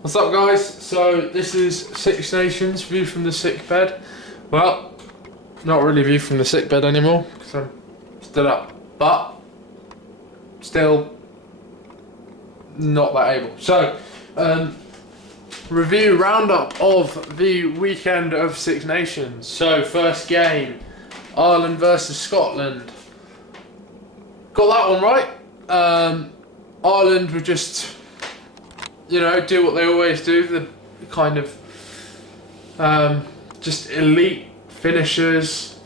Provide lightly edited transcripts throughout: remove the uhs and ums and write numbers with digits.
What's up, guys? So this is Six Nations view from the sick bed. Well, not really view from the sick bed anymore because I'm stood up, but still not that able. So, review roundup of the weekend of Six Nations. So first game, Ireland versus Scotland. Got that one right. Ireland were just, do what they always do. The kind of just elite finishers.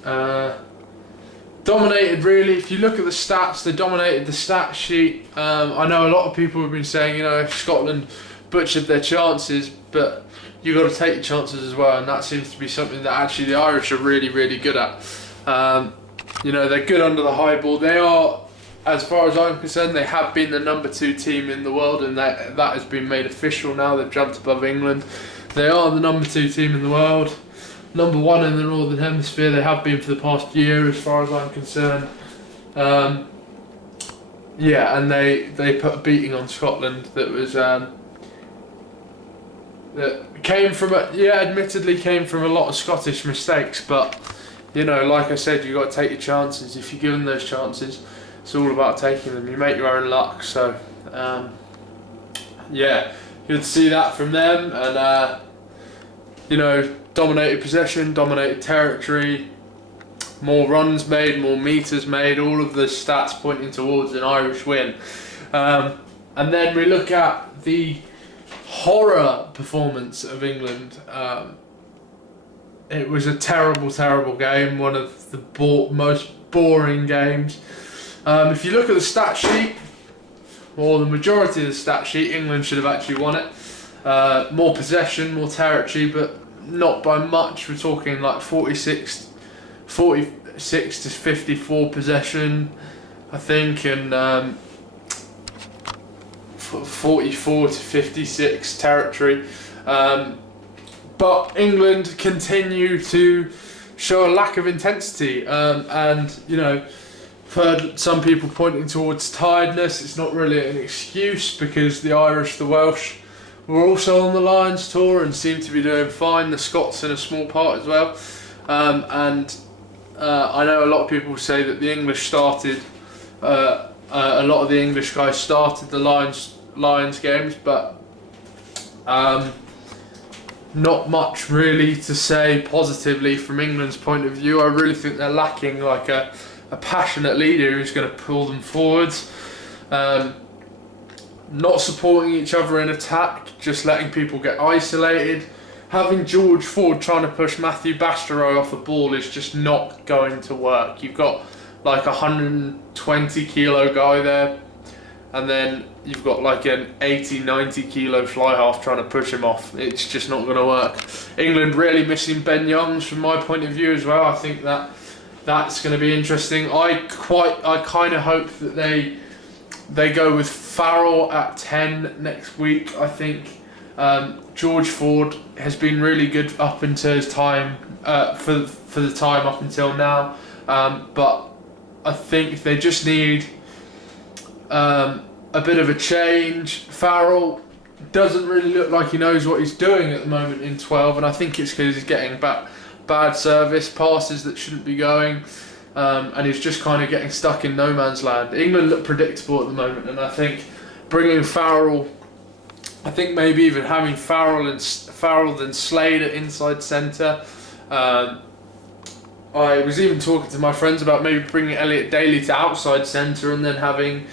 Dominated really. If you look at the stats, they dominated the stat sheet. I know a lot of people have been saying, Scotland butchered their chances, but you got to take your chances as well, and that seems to be something that actually the Irish are really, really good at. They're good under the high ball. They are, as far as I'm concerned, they have been the number 2 team in the world, and that has been made official now. They've jumped above England. They are the number 2 team in the world, number 1 in the Northern Hemisphere. They have been for the past year, as far as I'm concerned. And they put a beating on Scotland that was that came from admittedly came from a lot of Scottish mistakes, but like I said, you got to take your chances. If you're given those chances, it's all about taking them. You make your own luck. So good to see that from them, and dominated possession, dominated territory, more runs made, more meters made, all of the stats pointing towards an Irish win. And then we look at the horror performance of England. It was a terrible, terrible game, one of the most boring games. If you look at the stat sheet, or the majority of the stat sheet, England should have actually won it. More possession, more territory, but not by much. We're talking like 46 to 54 possession, I think, and 44 to 56 territory. But England continue to show a lack of intensity, and I've heard some people pointing towards tiredness. It's not really an excuse, because the Irish, the Welsh were also on the Lions tour and seem to be doing fine. The Scots in a small part as well. I know a lot of people say that the English started, a lot of the English guys started the Lions games, but not much really to say positively from England's point of view. I really think they're lacking like a passionate leader who's going to pull them forwards. Not supporting each other in attack, just letting people get isolated. Having George Ford trying to push Matthew Bastareaud off the ball is just not going to work. You've got like a 120 kilo guy there, and then you've got like an 80-90 kilo fly half trying to push him off. It's just not going to work. England really missing Ben Youngs from my point of view as well. I think that's going to be interesting. I kind of hope that they go with Farrell at 10 next week. I think George Ford has been really good up until his time, for the time up until now. But I think they just need a bit of a change. Farrell doesn't really look like he knows what he's doing at the moment in 12, and I think it's because he's getting bad service passes that shouldn't be going, and he's just kind of getting stuck in no man's land. England look predictable at the moment, and I think bringing Farrell, I think maybe even having Farrell than Slade at inside centre. I was even talking to my friends about maybe bringing Elliot Daly to outside centre, and then having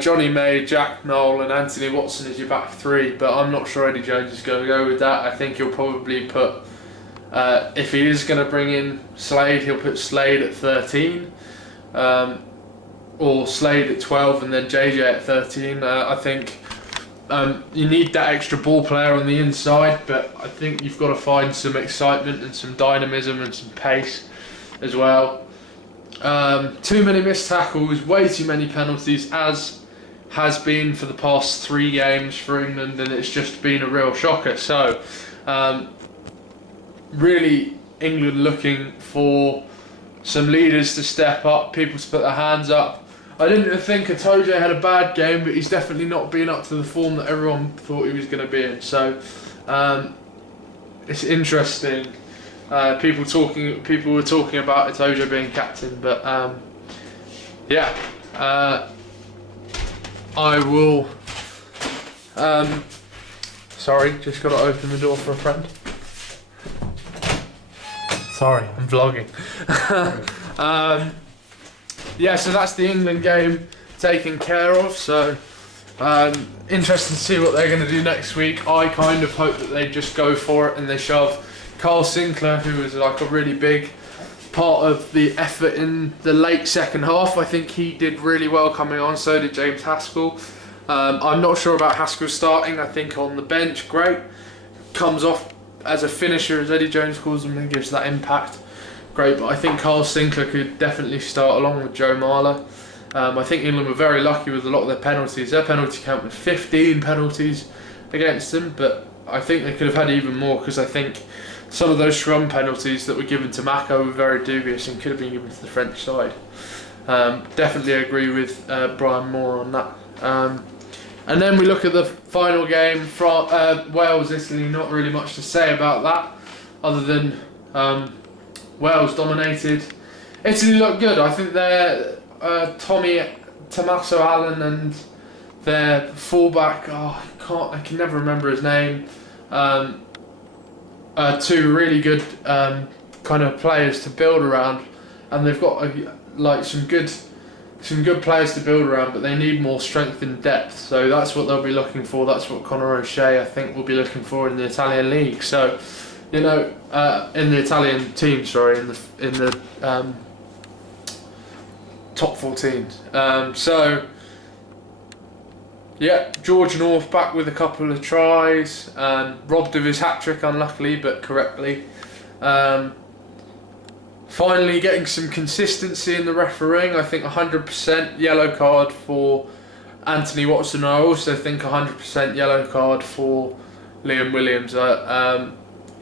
Johnny May, Jack Noel and Anthony Watson as your back 3, but I'm not sure Eddie Jones is going to go with that. I think he'll probably put, if he is going to bring in Slade, he'll put Slade at 13, or Slade at 12 and then JJ at 13. I think you need that extra ball player on the inside, but I think you've got to find some excitement and some dynamism and some pace as well. Too many missed tackles, way too many penalties, as has been for the past 3 games for England, and it's just been a real shocker. So really England looking for some leaders to step up, people to put their hands up. I didn't think Itoje had a bad game, but he's definitely not been up to the form that everyone thought he was going to be in. So it's interesting. People were talking about Itoje being captain, but yeah, I will. Sorry, just got to open the door for a friend. Sorry, I'm vlogging. Yeah, so that's the England game taken care of. So interesting to see what they're going to do next week. I kind of hope that they just go for it and they shove Carl Sinclair, who was like a really big part of the effort in the late second half. I think he did really well coming on, so did James Haskell. I'm not sure about Haskell starting. I think on the bench, great. Comes off as a finisher, as Eddie Jones calls him, and gives that impact. Great, but I think Carl Sinclair could definitely start along with Joe Marler. I think England were very lucky with a lot of their penalties. Their penalty count was 15 penalties against them, but I think they could have had even more, because I think some of those scrum penalties that were given to Mako were very dubious and could have been given to the French side. Definitely agree with Brian Moore on that. And then we look at the final game, Wales-Italy. Not really much to say about that, other than Wales dominated. Italy looked good. I think their Tommaso Allen and their fullback, I can never remember his name, two really good kind of players to build around, and they've got some good players to build around, but they need more strength and depth. So that's what they'll be looking for. That's what Conor O'Shea, I think, will be looking for in the Italian league. So, you know, in the Italian team, sorry, in the top 14. So, yeah, George North back with a couple of tries, robbed of his hat-trick unluckily, but correctly. Finally getting some consistency in the refereeing. I think 100% yellow card for Anthony Watson. I also think 100% yellow card for Liam Williams.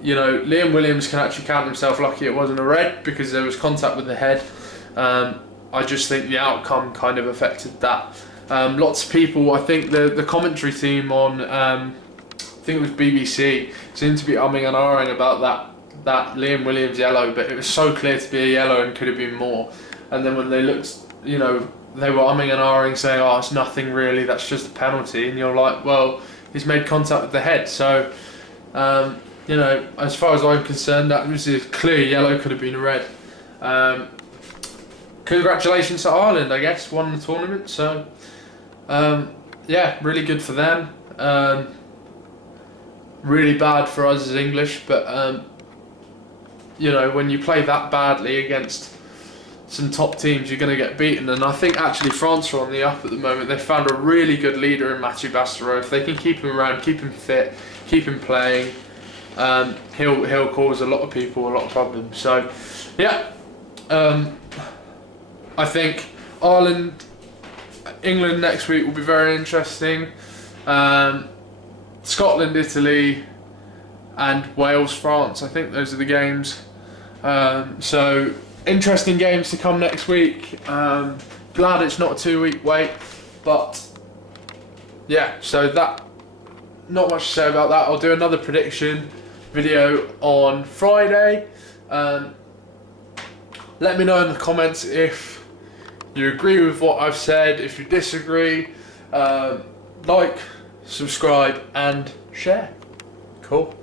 You know, Liam Williams can actually count himself lucky it wasn't a red, because there was contact with the head. I just think the outcome kind of affected that. Lots of people, I think the commentary team on, I think it was BBC, seemed to be umming and ahhing about that Liam Williams yellow, but it was so clear to be a yellow and could have been more. And then when they looked, you know, they were umming and ahhing, saying, oh, it's nothing really, that's just a penalty. And you're like, well, he's made contact with the head. So, you know, as far as I'm concerned, that was a clear yellow, could have been a red. Congratulations to Ireland, I guess, won the tournament. So, yeah, really good for them. Really bad for us as English, but you know, when you play that badly against some top teams, you're going to get beaten. And I think actually France are on the up at the moment. They've found a really good leader in Mathieu Bastareaud. If they can keep him around, keep him fit, keep him playing, he'll cause a lot of people a lot of problems. So, yeah, I think England next week will be very interesting. Scotland, Italy, and Wales, France. I think those are the games. So interesting games to come next week. Glad it's not a 2-week wait, but yeah. So that, not much to say about that. I'll do another prediction video on Friday. Let me know in the comments if you agree with what I've said. If you disagree, like, subscribe and share. Cool.